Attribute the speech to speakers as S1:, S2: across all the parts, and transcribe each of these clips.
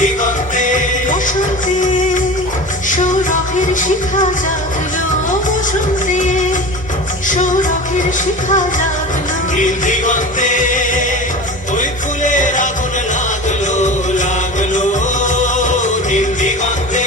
S1: দিগন্তে
S2: বসন্তে সৌরভের শিখা জাগলো, বসন্তে সৌরভের শিখা জাগলো।
S1: দিগন্তে ওই ফুলের আগুন লাগল লাগল। দিগন্তে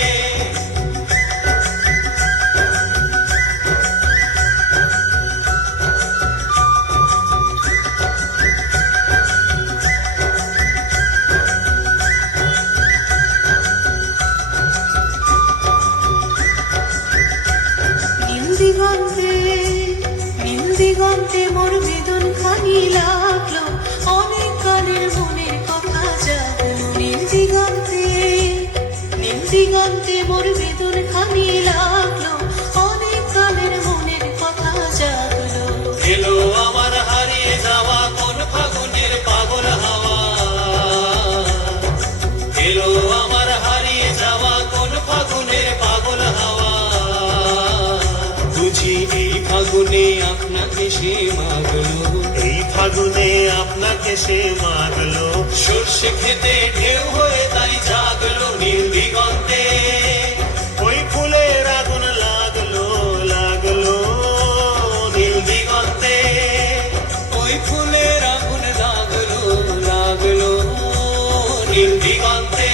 S2: বেদন খানি লাগল, অনেক কালের মনের কথা জাগলো নীল দিগন্তে নীল দিগন্তে মোর বেদন খানি লাগল
S1: বুঝি এই ফাগুনে আপনাকে সে মাগলো।
S3: এই ফাগুনে আপনাকে সে মাগলো।
S1: সর্ষে খেতে ঢেউ হয়ে তাই জাগলো নীল দিগন্তে।
S3: ওই ফুলের আগুন লাগল লাগল
S1: নীল দিগন্তে। ওই ফুলের আগুন লাগল লাগল নীল দিগন্তে।